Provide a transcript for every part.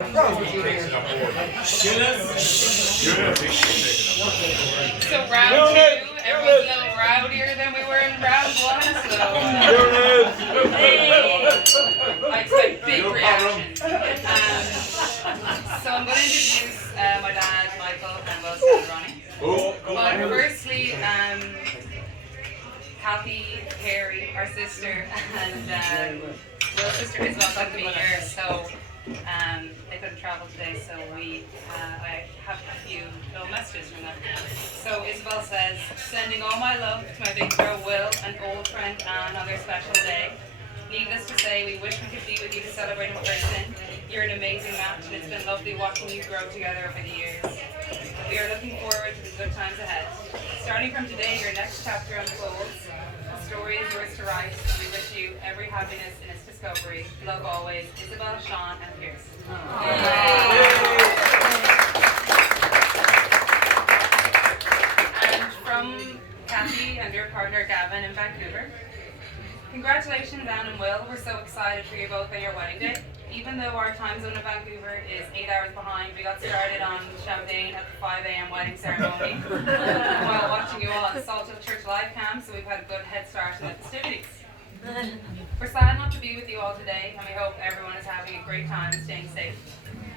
So round two, everyone's a little rowdier than we were in round one, so I expect big reactions. So I'm going to introduce my dad, Michael, and Will's dad, Ronnie. But firstly, Kathy, Carrie, our sister, and Will's sister Isabel couldn't be here, so they couldn't travel today, so I have a few little messages from them. So Isabel says, sending all my love to my big bro Will and old friend Anne on their special day. Needless to say, we wish we could be with you to celebrate in person. You're an amazing match, and it's been lovely watching you grow together over the years. We are looking forward to the good times ahead. Starting from today, your next chapter unfolds. The story is yours to write. We wish you every happiness in its discovery. Love always, Isabel, Sean, and Pierce. And from Kathy and your partner Gavin in Vancouver. Congratulations, Anne and Will. We're so excited for you both on your wedding day. Even though our time zone in Vancouver is 8 hours behind, we got started on Champagne at the 5 a.m. wedding ceremony while watching you all on Salthill Church live cam, so we've had a good head start in the festivities. We're sad not to be with you all today, and we hope everyone is having a great time and staying safe.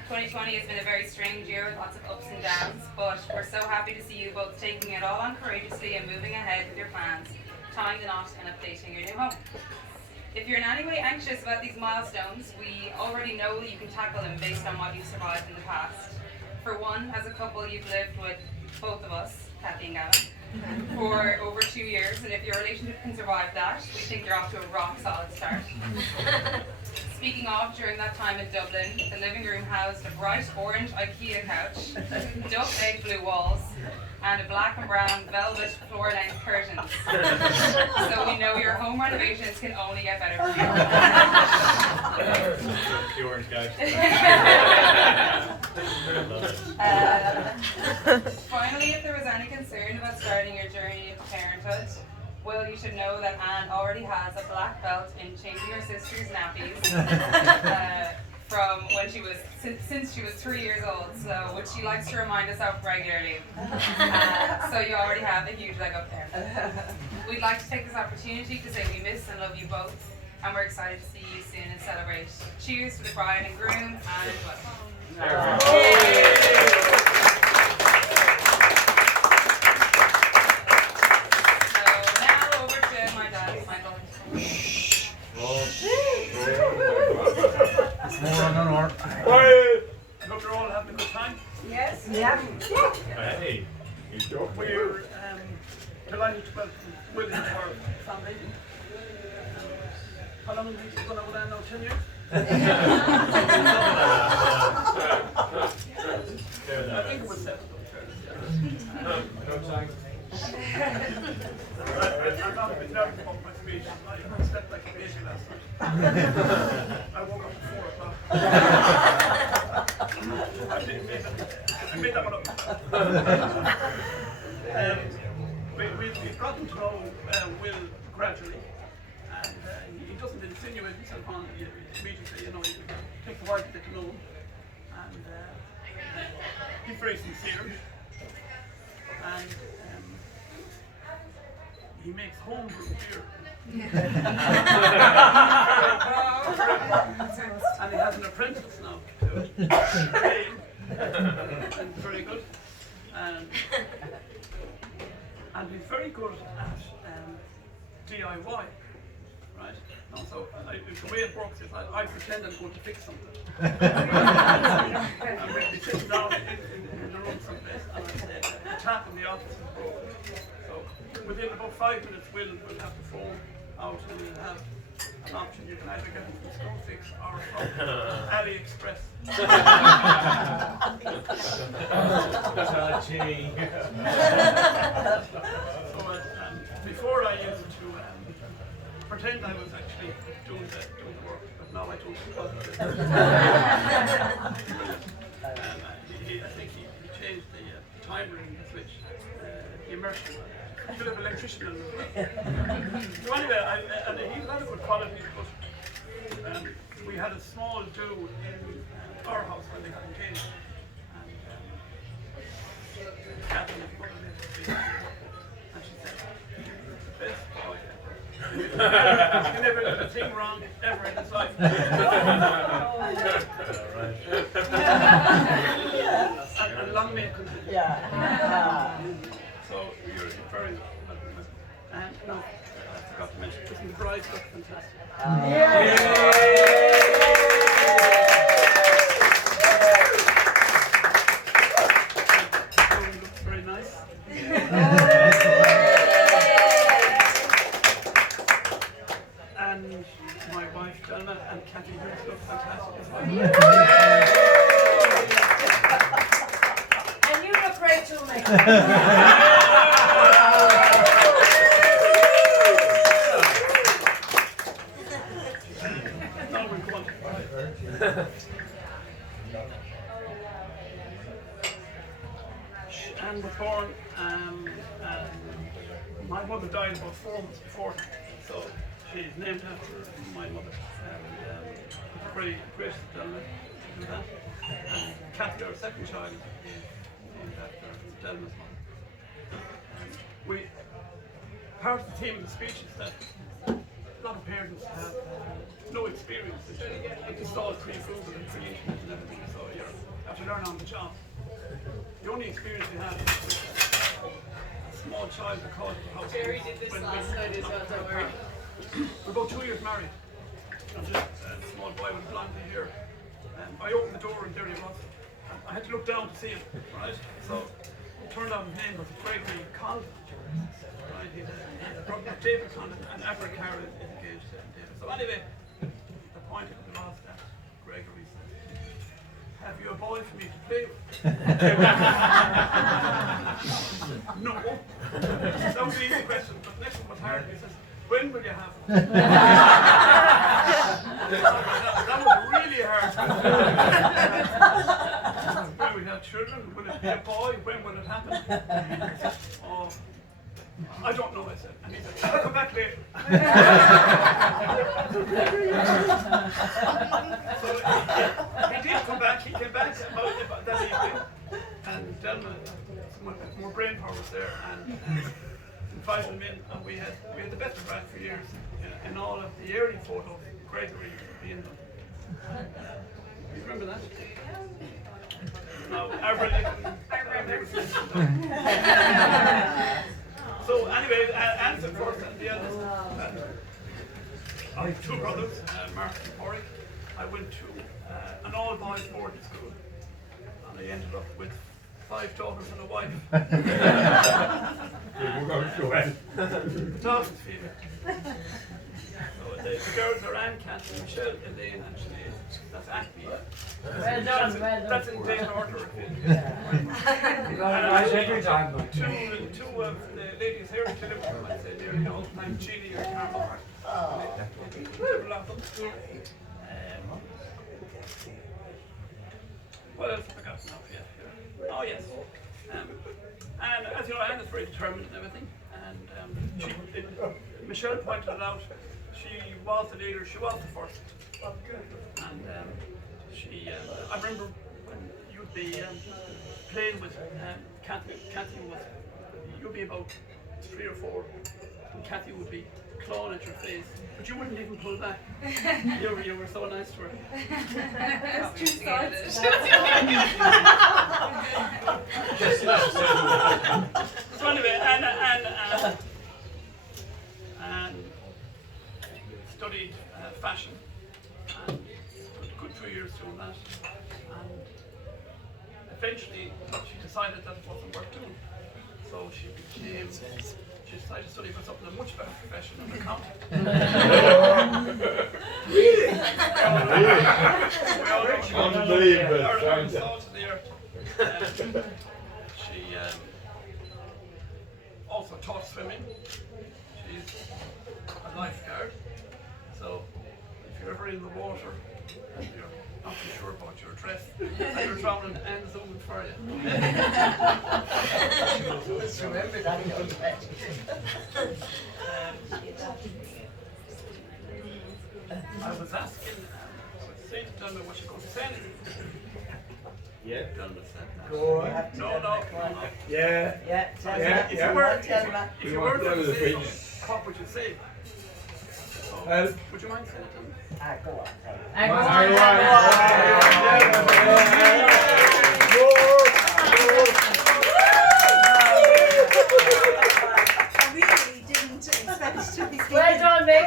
2020 has been a very strange year with lots of ups and downs, but we're so happy to see you both taking it all on courageously and moving ahead with your plans, tying the knot and updating your new home. If you're in any way anxious about these milestones, we already know you can tackle them based on what you've survived in the past. For one, as a couple, you've lived with both of us, Kathy and Gavin, for over 2 years, and if your relationship can survive that, we think you're off to a rock solid start. Speaking of, during that time in Dublin, the living room housed a bright orange IKEA couch, duck egg blue walls, and a black and brown velvet floor-length curtains. So we know your home renovations can only get better from here. The orange guy. Finally, if there was any concern about starting your journey into parenthood, well, you should know that Anne already has a black belt in changing her sister's nappies from when she was since she was 3 years old, so which she likes to remind us of regularly. So you already have a huge leg up there. We'd like to take this opportunity to say we miss and love you both, and we're excited to see you soon and celebrate. Cheers to the bride and groom and I hope you're all having a good time. Yes. Yeah. Hey, We're delighted to welcome Will into our family. How long have we been over there now? 10 years? I think it was 7. I'm not a bit nervous about my speech. I slept like a baby last night. I woke up at 4 o'clock. I made that one up. We've gotten to know Will gradually, and he doesn't insinuate himself on you immediately. You know, you take the while to get to know him, and he's very sincere, and he makes homebrew beer. And he has an apprentice now, and very good. And he's very good at DIY, right? And so the way it works is I pretend I'm going to fix something. And we'll be sitting down in the room someplace, and I say, the tap in the office is broken. So within about 5 minutes, we'll have the phone out, and we'll have an option. You can either get it from Stonefix or from AliExpress. So before I used to pretend I was actually doing the work, but now I don't. I think he changed the timer in the switch, the immersion. A bit of electrician as well. So anyway, he's had a good quality, but we had a small do in our house when been wrong ever in his life. And long may it continue. Yeah. So you're very welcome. And no, I forgot to mention, doesn't the bride look fantastic? Everyone looks very nice. And my wife, Delma, and Kathy Hughes look fantastic as well. And you look great too, mate. Now we're going. Anne was born, my mother died about 4 months before, so she's named after my mother. And very gracious to Delma to do that. And Kathy, our second child, is named after Delma's mother. Part of the theme of the speech is that a lot of parents have no experience. It's just all pre-Google and pre-internet and everything, so you have to learn on the job. The only experience we have is with a small child that caused the house. Jerry did this last night as well, don't worry. We're about 2 years married. And just a small boy with blonde hair. And I opened the door and there he was. And I had to look down to see him, right? So it turned out his name was Gregory Condon. Right? He's a brother of David Condon, and Avril Carroll is engaged to David. So anyway, the point of the last that Gregory said, have you a boy for me to play with? No. That was the easy question, but the next one was hard. He says, when will you have him? That was really hard. When will we have children? Will it be a boy? When will it happen? Oh, I don't know, I said. And he said, I'll come back later. So he did come back. He came back about that evening. And Delma, more brain power was there. And invited him in. And we had the best of that for years. In all of the early photos, Gregory being them. You remember that? No, So anyway, Anne's of course and the eldest. I have 2 brothers, Mark and Warwick. I went to an all-boys boarding school, and I ended up with 5 daughters and a wife. Dawson's female. So the girls are Anne, Kathy, Michelle, Elaine, and Sinead. That's Acme. Well done, well done. That's in date order. You got it right every time, mate. Two of the ladies here in Liverpool, I'd say they're the old time Chile or Carmel. Several of them. What else have I got now? Yeah. Oh yes. And as you know, Anne is very determined and everything. And Michelle pointed it out. She was the leader. She was the first. And I remember when you'd be playing with Kathy you'd be about 3 or 4, and Kathy would be clawing at your face, but you wouldn't even pull back. You were so nice to her. There's 2 sides. So anyway, and studied fashion, and good 2 years doing that, and eventually she decided that it wasn't worth doing, so she decided to study for something a much better profession than accounting. Really? We all know Unbelievable. our salt of the earth. She also taught swimming. She's a lifeguard, so if you're ever in the water and you're not too sure about your dress and you're drowning, and zooming for you. Just remember that, don't I was asking, say to Delma, was she going to say anything? Yeah. Delma said that. Go on. No. Yeah. Yeah, tell Yeah, me. yeah. Tell me. If you were going to say something, what would you say? So Would you mind saying it to me? Ah, go on. Aye, I really didn't expect to be speaking. Well done, Mick.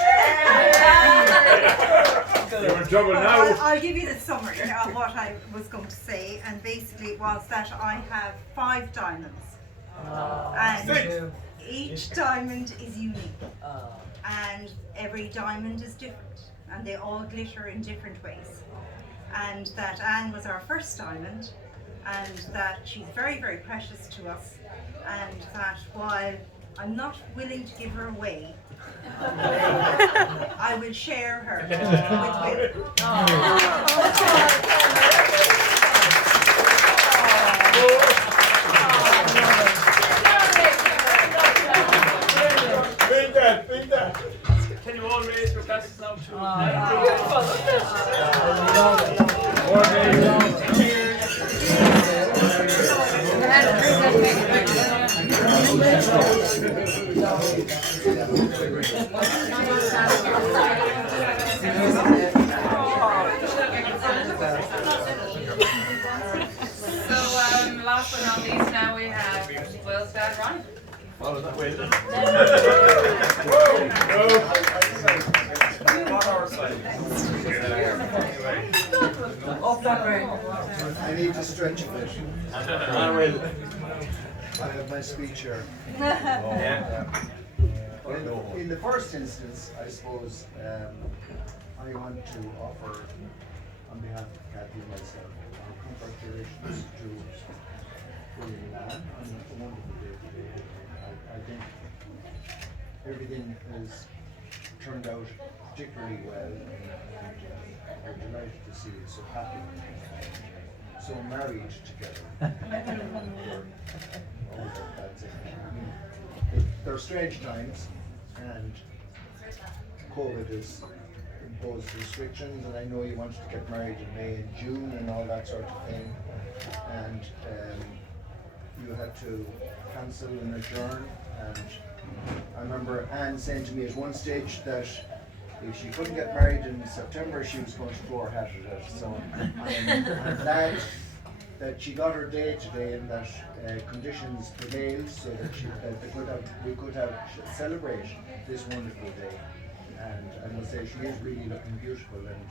You're in trouble now. I'll give you the summary of what I was going to say, and basically it was that I have 5 diamonds, and Six. each diamond is unique, Oh. and every diamond is different, and they all glitter in different ways. And that Anne was our first diamond, and that she's very, very precious to us, and that while I'm not willing to give her away, I will share her with Will. Beat that. Can you all raise your glasses now to So, last but not least, now we have Will's dad, Ryan. Follow that way. Up that way. I need to stretch a bit. I will. I have my speech here. Yeah. In the first instance, I suppose, I want to offer, on behalf of Kathy and myself, our congratulations to William and Anne on a wonderful day today. I think everything has turned out particularly well, and we're delighted to see it so happy, so married together. They're strange times, and COVID has imposed restrictions, and I know you wanted to get married in May and June and all that sort of thing, and you had to cancel and adjourn. And I remember Anne saying to me at one stage that if she couldn't get married in September, she was going to throw her hat at it. So I'm glad that she got her day today, and that conditions prevailed so that we could have celebrate this wonderful day. And I must say she is really looking beautiful, and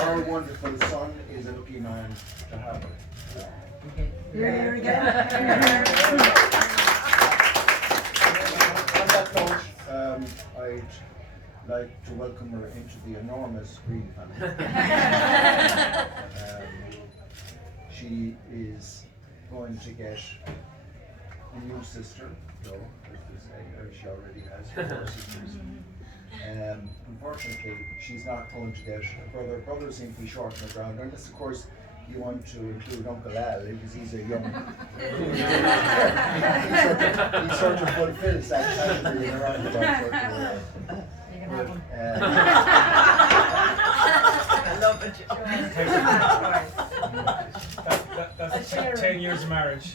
our wonderful son is a lucky man to have her. Here we go. On that note, I'd like to welcome her into the enormous Green family. She is going to get a new sister, though, as they say, or she already has 4 sisters. Unfortunately, she's not going to get a brother. Brothers seem to be short on the ground, unless, of course, you want to include Uncle Al, because he's a young. he sort of fulfills that category in a roundabout sort of way. I love it. That's 10 years of marriage.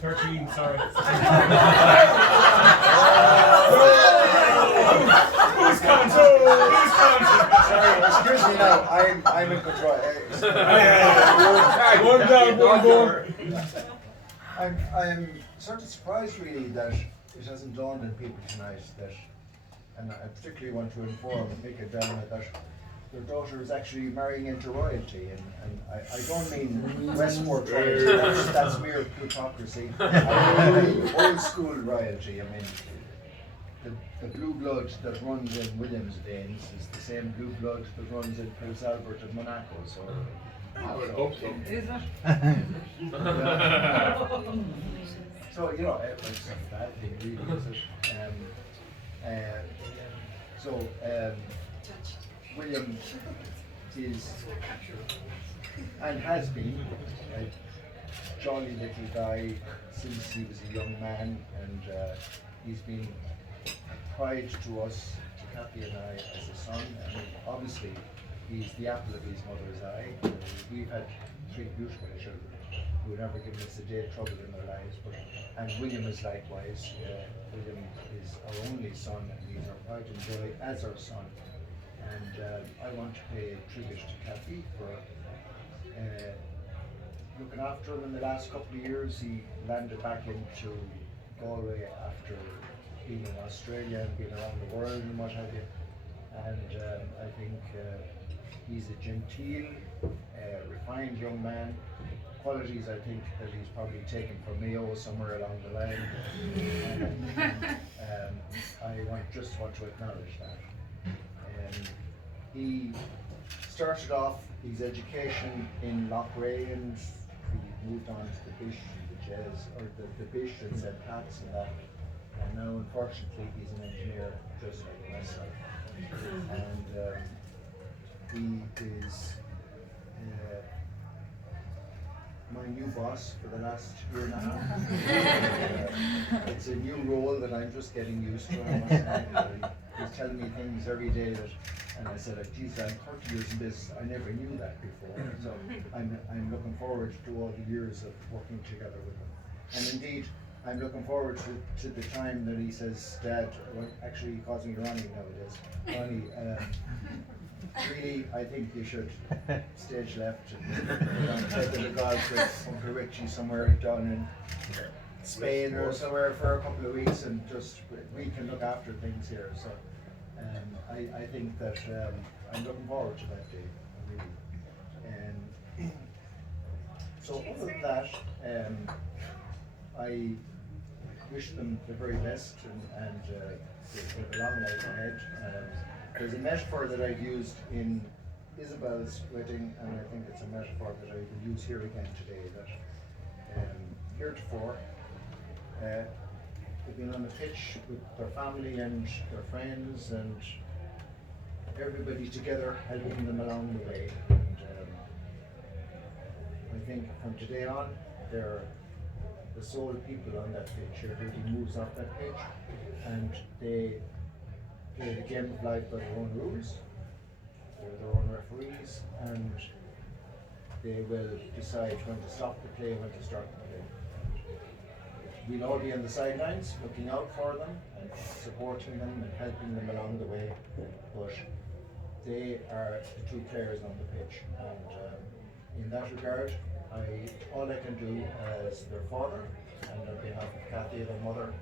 13, sorry. Who's coming? Who's coming? Sorry, excuse me now. I'm in control. One down, one more. I'm sort of surprised really that it hasn't dawned on people tonight that, and I particularly want to inform Mick and Dana that their daughter is actually marrying into royalty, and I don't mean Westport royalty, that's mere plutocracy. I mean old school royalty. I mean the blue blood that runs in William's veins is the same blue blood that runs in Prince Albert of Monaco. So. I would hope so. So, you know, it's not a bad thing really, is it? William is, and has been, a jolly little guy since he was a young man, and he's been a pride to us, to Kathy and I, as a son, and obviously he's the apple of his mother's eye. We've had 3 beautiful children who have never given us a day of trouble in their lives, and William is likewise. William is our only son, and he's our pride and joy as our son. And I want to pay tribute to Kathy for looking after him in the last couple of years. He landed back into Galway after being in Australia and being around the world and what have you. And I think he's a genteel, refined young man. Qualities I think that he's probably taken from Mayo somewhere along the line. I just want to acknowledge that. He started off his education in Loughrea, and he moved on to the Bish, the Jazz, or the Bish and St. Pat's and that. And now, unfortunately, he's an engineer just like myself. And he is my new boss for the last year and a half. It's a new role that I'm just getting used to. I must say. He's telling me things every day that, and I said, geez, I'm 30 years in this, I never knew that before. So I'm looking forward to all the years of working together with him. And indeed, I'm looking forward to the time that he says, Dad, well, actually he calls me Ronnie nowadays. Ronnie, really, I think you should stage left and take the golf with Uncle Richie somewhere down in Spain or somewhere for a couple of weeks, and just we can look after things here. So I think that I'm looking forward to that day, really. So other than that, I wish them the very best and they have a long life ahead. There's a metaphor that I've used in Isabel's wedding, and I think it's a metaphor that I will use here again today, that heretofore they've been on the pitch with their family and their friends and everybody together, helping them along the way. And I think from today on, they're the sole people on that pitch. Everybody moves off that pitch, and they play the game of life by their own rules. They're their own referees, and they will decide when to stop the play and when to start the play. We'll all be on the sidelines looking out for them and supporting them and helping them along the way, but they are the two players on the pitch. And in that regard, all I can do as their father and on behalf of Kathy, their mother,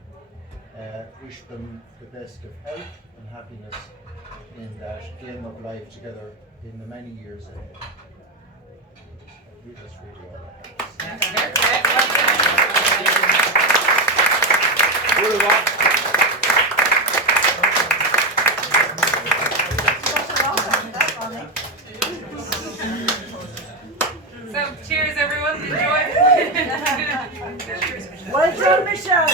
wish them the best of health and happiness in that game of life together in the many years ahead. That's really all I have to say. So, cheers everyone, enjoy. Well done, Michelle.